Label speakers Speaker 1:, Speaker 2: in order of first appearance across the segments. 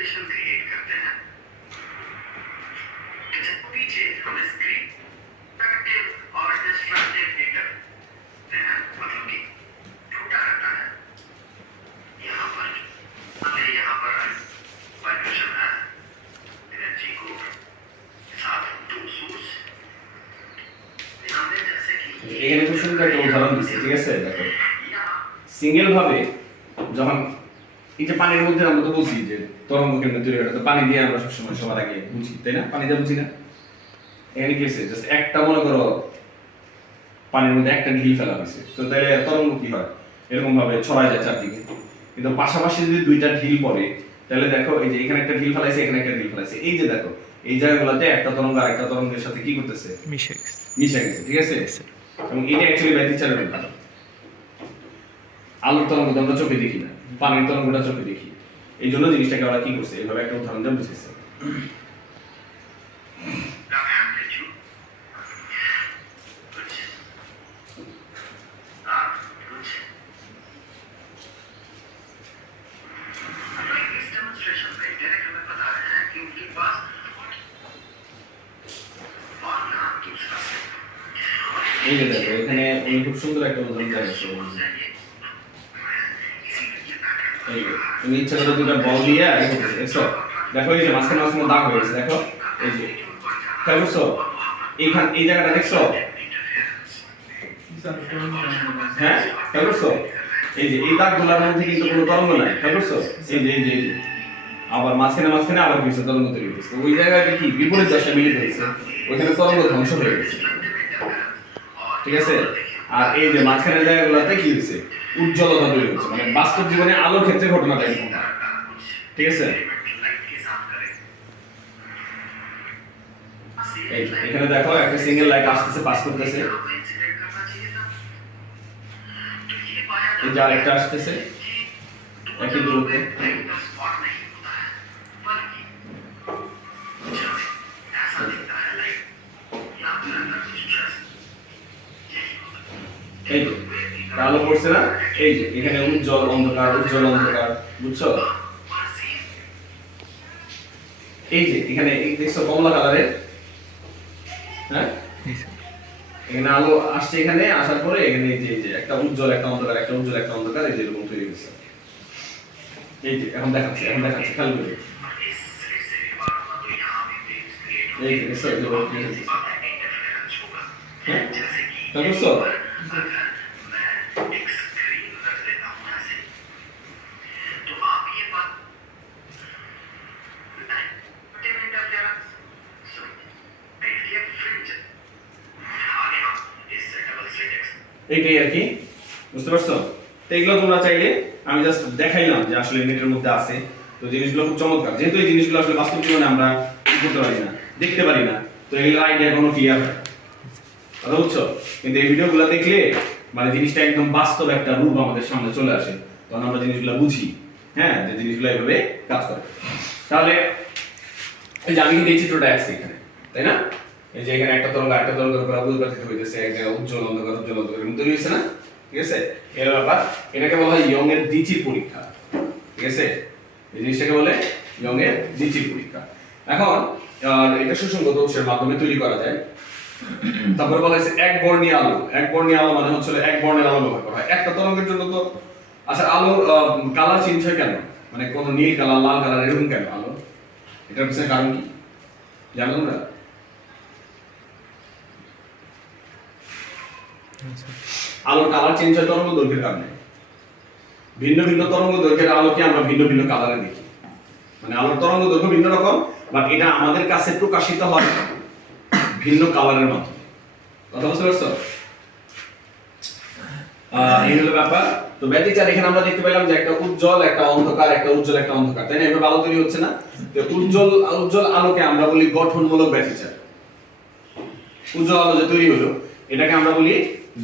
Speaker 1: Condition create करते हैं जब पीछे हमें स्क्रीन कंस्ट्रक्टिव और डिस्ट्रक्टिव डेटा हैं मतलब कि छोटा रहता है यहाँ पर हमें यहाँ पर वाइब्रेशन है एनर्जी को साथ टू सोर्स हमने जैसे कि
Speaker 2: এখানে খুব সুন্দর একটা উদাহরণ দিচ্ছে ঠিক আছে দেখো
Speaker 1: यहाँ
Speaker 2: সিঙ্গেল ভাবে যখন এই যে পানির মধ্যে আমরা তো বলছি যে তরঙ্গ কেন্দ্র তৈরি হয় তো পানি দিয়ে আমরা সবসময় সবার আগে বুঝি তাই না? পানি দিয়ে বুঝি না? এখানে কি হয়েছে জাস্ট একটা মনে করো পানির মধ্যে একটা ঢিল ফেলা হয়েছে। তো তাহলে তরঙ্গ কি হয়? এরকম ভাবে ছড়ায় যায় চারদিকে। কিন্তু পাশাপাশি যদি দুইটা ঢিল পড়ে তাহলে দেখো এই যে এখানে একটা ঢিল ফেলাইছে এখানে একটা ঢিল ফেলাইছে। এই যে দেখো এই জায়গাগুলোতে একটা তরঙ্গ আর একটা তরঙ্গের সাথে কি করতেছে?
Speaker 3: মিশে গেছে।
Speaker 2: মিশে গেছে ঠিক আছে? এবং এটা অ্যাকচুয়ালি ব্যতিচারের উদাহরণ আলোর তরঙ্গ তো আমরা চোখে দেখি না। পানির তরঙ্গটা চোখে দেখি। এই জন্য জিনিসটাকে ওরা কি করছে? এইভাবে একটা উদাহরণ দিয়ে বুঝেছে এই যে দেখো, এখানে উনি খুব সুন্দর একটা উদাহরণ
Speaker 1: দেওয়া
Speaker 2: এই করে দুটো বল দিয়ে করতেছে দেখো এই যে মাঝখানে মাঝখানে দাগ হয়ে গেছে, দেখো? এই যে। খেয়াল করছ? এইখান এই জায়গাটা দেখছ? হ্যাঁ? খেয়াল করছ? এই যে, এই দাগগুলোর মধ্যে কিন্তু কোনো তরঙ্গ নাই। খেয়াল করছ? এই যে এই যে। আবার মাঝখানে মাঝখানে আবার কিছু তরঙ্গ তৈরি হয়েছে ওই জায়গাটা কি? বিপরীত দশা মিলিত হয়েছে। ওইখানে তরঙ্গ ধ্বংস হয়ে গেছে। ঠিক আছে? আর এই যে মাঝখানের জায়গাগুলোতে কি হচ্ছে উজ্জ্বলতা তৈরি হচ্ছে। মানে বাস্তব জীবনে আলোর ক্ষেত্রে ঘটনাটা ঠিক আছে? এখানে দেখো, একটা সিঙ্গেল লাইট আসতেছে পাস করতেছে। এই আসতেছে। একই দূরত্বে। এই তো আলো পড়ছে না? এই যে এখানে উজ্জ্বল অন্ধকার উজ্জ্বল অন্ধকার বুঝছ? এই যে এখানে দেখছ কমলা কালারের? হ্যাঁ? এখানে আলো আসছে এখানে আসার পরে এখানে যে যে একটা উজ্জ্বল একটা অন্ধকার একটা উজ্জ্বল একটা অন্ধকার এই যে এরকম তৈরি হয়েছে। এই যে এখন দেখাচ্ছি এখন দেখাচ্ছি খেয়াল করে। এই যে দেখছ যে হ্যাঁ?
Speaker 1: হ্যাঁ? বুঝছ?
Speaker 2: এইটাই আর কি। বুঝতে পারছ? তো এগুলো তোমরা চাইলে আমি জাস্ট দেখাইলাম যে আসলে নেটের মধ্যে আছে। তো জিনিসগুলো খুব চমৎকার। যেহেতু এই জিনিসগুলো আসলে বাস্তব জীবনে আমরা করতে পারি না, দেখতে পারি না, তো এগুলোর আইডিয়া কোনো ক্লিয়ার কথা বুঝছ? কিন্তু এই ভিডিওগুলো দেখলে মানে জিনিসটা একদম বাস্তব একটা রূপ আমাদের সামনে চলে আসে। তখন আমরা জিনিসগুলো বুঝি হ্যাঁ? যে জিনিসগুলো এইভাবে কাজ করে। তাহলে এই যে আমি কিন্তু এই চিত্রটা আঁকছি এখানে, তাই না? যে এখানে একটা তরঙ্গ একটা তরঙ্গের উপর আবুলকাঠিত হইতেছে, এক জায়গায় উজ্জ্বল অন্ধকার উজ্জ্বল অন্ধকার। তৈরি হয়েছে না? ঠিক আছে? এর ব্যাপার, এটাকে বলা হয় ইয়ং এর দিচির পরীক্ষা। ঠিক আছে? এই জিনিসটাকে বলে ইয়ং এর দিচির পরীক্ষা। এখন এটা সুসংগত উৎসের মাধ্যমে তৈরি করা যায়। তারপরে বলা হয়েছে এক বর্ণীয় আলো। এক বর্ণীয় আলো মানে হচ্ছে এক বর্ণের আলো ব্যবহার করা হয়। একটা তরঙ্গের জন্য তো আচ্ছা আলোর কালার হয় কেন? মানে কোন নীল কালার, লাল কালার, এরকম কেন আলো? এটার পিছনে কারণ কি? জানো তোমরা? আলোর কালার চেঞ্জ হয় তরঙ্গ দৈর্ঘ্যের কারণে। ভিন্ন ভিন্ন তরঙ্গ দৈর্ঘ্যের আলোকে আমরা ভিন্ন ভিন্ন কালারে দেখি। মানে আলোর তরঙ্গ দৈর্ঘ্য ভিন্ন রকম বাট এটা আমাদের কাছে প্রকাশিত হয় ভিন্ন কালারের মাধ্যমে। কথা বুঝতে পারছ? এই হলো ব্যাপার। তো এখানে আমরা দেখতে পেলাম যে একটা উজ্জ্বল, একটা অন্ধকার, একটা উজ্জ্বল, একটা অন্ধকার। তাই না? এভাবে আলো তৈরি হচ্ছে না। তো উজ্জ্বল উজ্জ্বল আলোকে আমরা বলি গঠনমূলক ব্যতিচার উজ্জ্বল আলো যে তৈরি হলো, এটাকে আমরা বলি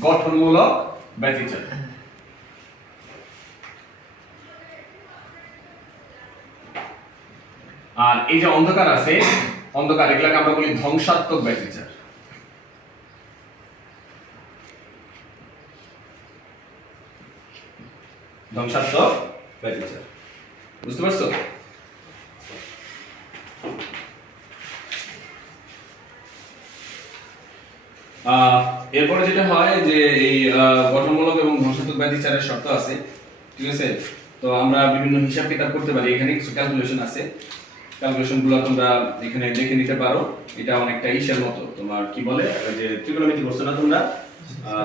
Speaker 2: গঠনমূলক ব্যতিচার আর এই যে অন্ধকার আছে, অন্ধকার, এগুলাকে আমরা বলি ধ্বংসাত্মক ব্যতিচার ধ্বংসাত্মক ব্যতিচার বুঝতে পারছ? আহ এরপরে যেটা হয় যে এই গঠনমূলক এবং ধ্বংসাত্মক ব্যাধি চারের শর্ত আছে, ঠিক আছে? তো আমরা বিভিন্ন হিসাব কিতাব করতে পারি, এখানে কিছু ক্যালকুলেশন আছে। ক্যালকুলেশনগুলো তোমরা এখানে দেখে নিতে পারো। এটা অনেকটা ইসের মতো। তোমার কি বলে? যে ত্রিকোণমিতি করছ না তোমরা?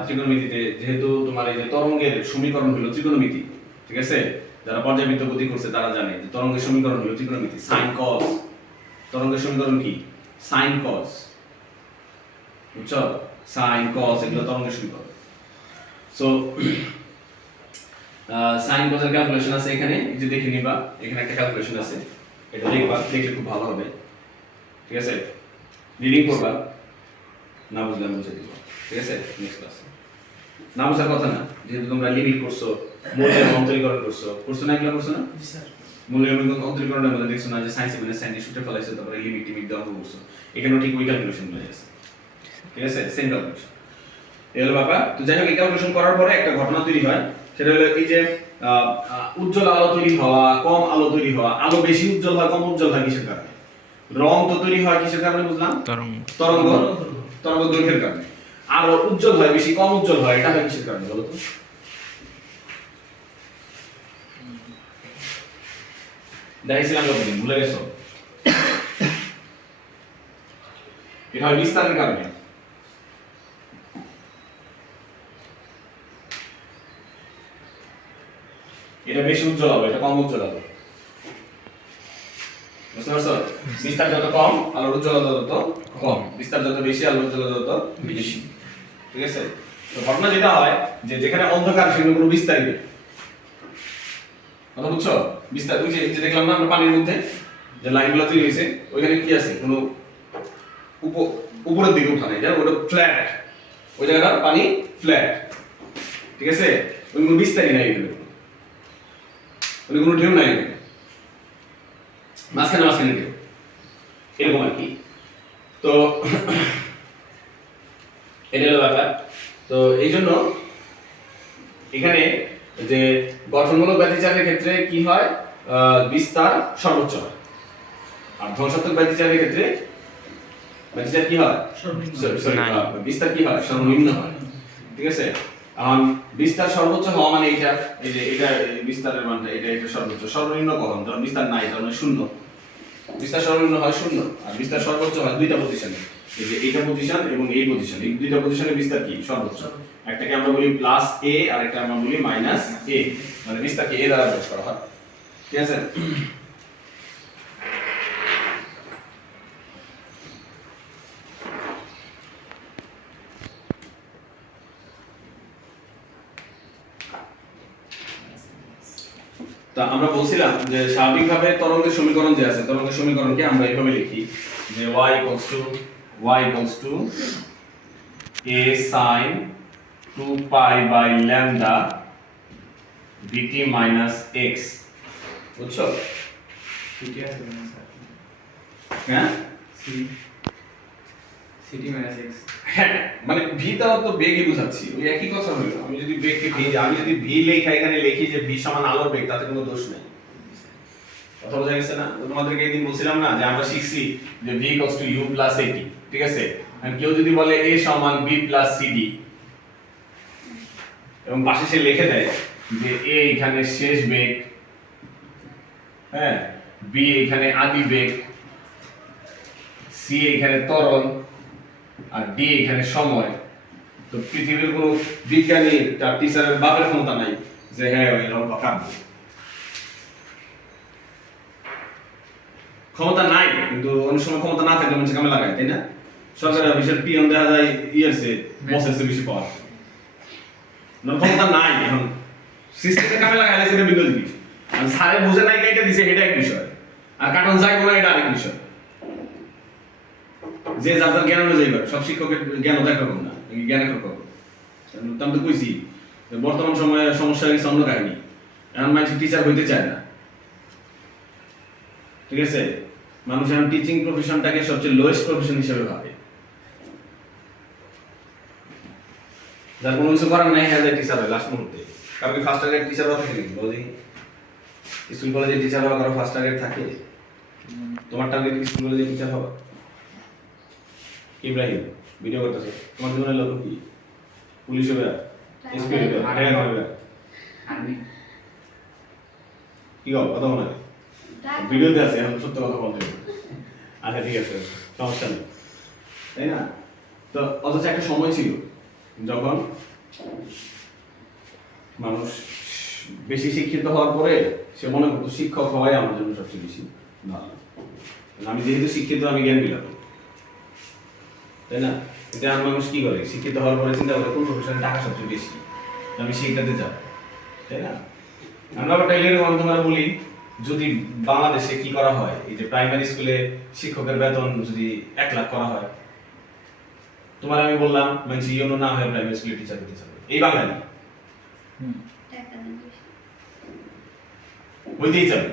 Speaker 2: ত্রিকোণমিতিতে যেহেতু তোমার এই যে তরঙ্গের সমীকরণ হলো ত্রিকোণমিতি, ঠিক আছে? যারা পর্যাবৃত্ত গতি করছে তারা জানে যে তরঙ্গের সমীকরণ হলো ত্রিকোণমিতি। সাইন কস তরঙ্গের সমীকরণ কি? সাইন কস বুঝছ? সাইন কস এগুলো তরঙ্গের সমীকরণ সো সাইন কসের ক্যালকুলেশন আছে এখানে যে দেখে নিবা এখানে একটা ক্যালকুলেশন আছে এটা দেখবা দেখলে খুব ভালো হবে ঠিক আছে রিডিং করবা না বুঝলে আমি বুঝে দিব ঠিক আছে নেক্সট ক্লাস না বুঝার কথা না যেহেতু তোমরা লিমিট করছ মূল্যের অন্তরীকরণ করছ করছ না এগুলো করছ না মূল্যের অন্তরীকরণের মধ্যে দেখছ না যে সায়েন্স মানে সায়েন্স শুটে ফেলাইছো তারপরে লিমিট টিমিট দেওয়া করছ এখানেও ঠিক ওই ক্যালকুলেশন হয়ে গেছে ঠিক আছে? সেম ক্যালকুলেশন এই হলো ব্যাপার। তো যাই হোক এই ক্যালকুলেশন করার পরে একটা ঘটনা তৈরি হয়। সেটা হলো এই যে উজ্জ্বল আলো তৈরি হওয়া কম আলো তৈরি হওয়া আলো বেশি উজ্জ্বল হয় কম উজ্জ্বল হয় কিসের কারণে? রং তো তৈরি হয় কিসের কারণে বুঝলাম?
Speaker 3: তরঙ্গ।
Speaker 2: তরঙ্গ। তরঙ্গ দৈর্ঘ্যের কারণে। আলো উজ্জ্বল হয় বেশি কম উজ্জ্বল হয় এটা হয় কিসের কারণে বলো তো? দেখাইছিলাম কতদিন? ভুলে গেছো? এটা হয় বিস্তারের কারণে। এটা বেশি উজ্জ্বল হবে, এটা কম উজ্জ্বল হবে। বুঝতে পারছ? বিস্তার যত কম, আলোর উজ্জ্বলতা তত কম। বিস্তার যত বেশি, আলোর উজ্জ্বলতা তত বেশি। ঠিক আছে? তো ঘটনা যেটা হয়, যে যেখানে অন্ধকার, সেখানে কোনো বিস্তারই নেই। কথা বুঝছ? বিস্তার, ওই যে দেখলাম না আমরা পানির মধ্যে, যে লাইনগুলো তৈরি হয়েছে, ওইখানে কি আছে? কোনো উপ- উপরের দিকে উঠা নাই। ওটা ফ্ল্যাট ওই জায়গাটা পানি ফ্ল্যাট ঠিক আছে? ওই কোনো বিস্তারই নাই এখানে। ওই কোনো ঢেউ নাই এখানে। মাঝখানে মাঝখানে ঢেউ। এরকম আর কি। তো এটা হলো ব্যাপার। তো এই জন্য এখানে যে গঠনমূলক ব্যতিচারের ক্ষেত্রে কি হয়? আহ, বিস্তার সর্বোচ্চ হয়। আর ধ্বংসাত্মক ব্যতিচারের ক্ষেত্রে ব্যতিচার কি হয়? বিস্তার কি হয়? সর্বনিম্ন হয়। ঠিক আছে? এখন বিস্তার সর্বোচ্চ হওয়া মানে এটা এই যে এটা বিস্তারের মানটা, এটা এটা সর্বোচ্চ, সর্বনিম্ন কখন যখন বিস্তার নাই তখন শূন্য। বিস্তার সর্বনিম্ন হয় শূন্য, আর বিস্তার সর্বোচ্চ হয় দুইটা পজিশনে এই যে এইটা পজিশন এবং এই পজিশন এই দুইটা পজিশনে বিস্তার কি? সর্বোচ্চ। একটাকে আমরা বলি প্লাস এ আর একটা আমরা বলি মাইনাস এ মানে বিস্তারকে এ দ্বারা প্রকাশ করা হয়। ঠিক আছে? তা আমরা বলছিলাম যে স্বাভাবিকভাবে তরঙ্গের সমীকরণ যে আছে তরঙ্গের সমীকরণকে আমরা এইভাবে লিখি যে y equals to y equals to a sin 2 pi by lambda dt minus x. বুঝছ? ঠিক আছে হ্যাঁ? হ্যাঁ মানে ভি দ্বারা তো বেগই বুঝাচ্ছি। ওই একই কথা হলো আমি যদি বেগকে ভি আমি যদি ভি লেখা এখানে লিখি যে ভি সমান আলোর বেগ তাতে কোনো দোষ নেই। কথা বোঝা গেছে না? তোমাদেরকে একদিন বলছিলাম না যে আমরা শিখছি যে v equals to u plus a t ঠিক আছে? আর কেউ যদি বলে এ সমান বি প্লাস সিডি এবং পাশে সে লিখে দেয় যে এ এখানে শেষ বেগ হ্যাঁ? বি এখানে আদি বেগ সি এখানে ত্বরণ আর ডি এখানে সময়। তো পৃথিবীর কোনো বিজ্ঞানী তার টিচারের বাপের ক্ষমতা নাই যে হ্যাঁ এরকম কথা। ক্ষমতা নাই, কিন্তু অনেক সময় ক্ষমতা না থাকলে মানুষ কামে লাগায়, তাই না? সরকারি অফিসের পিএম দেখা যায় ইয়েছে বসের চেয়ে বেশি পাওয়ার না ক্ষমতা নাই এখন। সিস্টেমে কামে লাগাইলে সেটা ভিন্ন জিনিস আর স্যারে বুঝে নাই কেটে দিছে এটা এক বিষয়। আর কাটন যায় কোনো এটা আরেক বিষয়। যে যার যার জ্ঞান অনুযায়ী সব শিক্ষকের জ্ঞান তো একরকম না জ্ঞান একরকম তো আমি তো কইছি, বর্তমান সময়ে সমস্যা হয়েছে অন্য কাহিনী। এখন মানুষ টিচার হইতে চায় না। ঠিক আছে? মানুষ এখন টিচিং প্রফেশনটাকে সবচেয়ে লোয়েস্ট প্রফেশন হিসেবে ভাবে। যার কোনো কিছু করার নাই হ্যাঁ টিচার হয় লাস্ট মুহূর্তে। কারণ ফার্স্ট টার্গেট টিচার হওয়া থাকে বলি স্কুল কলেজে টিচার হওয়া কারও ফার্স্ট টার্গেট থাকে? তোমার টার্গেট স্কুল কলেজে টিচার হওয়া? ইব্রাহিম ভিডিও করতেছো। তোমার জীবনের লক্ষ্য কি? পুলিশ হবে এসপি হবে ট্রেন হবে। কি গো কথা মনে হয় ভিডিওতে আছে এখন সত্য কথা বলতে। আচ্ছা ঠিক আছে সমস্যা নেই। তাই না? তো অথচ একটা সময় ছিল যখন মানুষ বেশি শিক্ষিত হওয়ার পরে সে মনে করতো শিক্ষক হওয়াই আমার জন্য সবচেয়ে বেশি ভালো। আমি যেহেতু শিক্ষিত আমি জ্ঞান বিলাপ তাই না? কিন্তু মানুষ কি করে শিক্ষিত হওয়ার পরে চিন্তা করে কোন প্রফেশনে টাকা সবচেয়ে বেশি? আমি সেইটাতে যাব। তাই না? আমরা আবার টাইলের মাধ্যমে বলি যদি বাংলাদেশে কি করা হয়? এই যে প্রাইমারি স্কুলে শিক্ষকের বেতন যদি এক লাখ করা হয় তোমার আমি বললাম মানে ইউনো না হয় প্রাইমারি স্কুলে টিচার হতে চাবে। এই বাঙালি? হইতেই চাবে।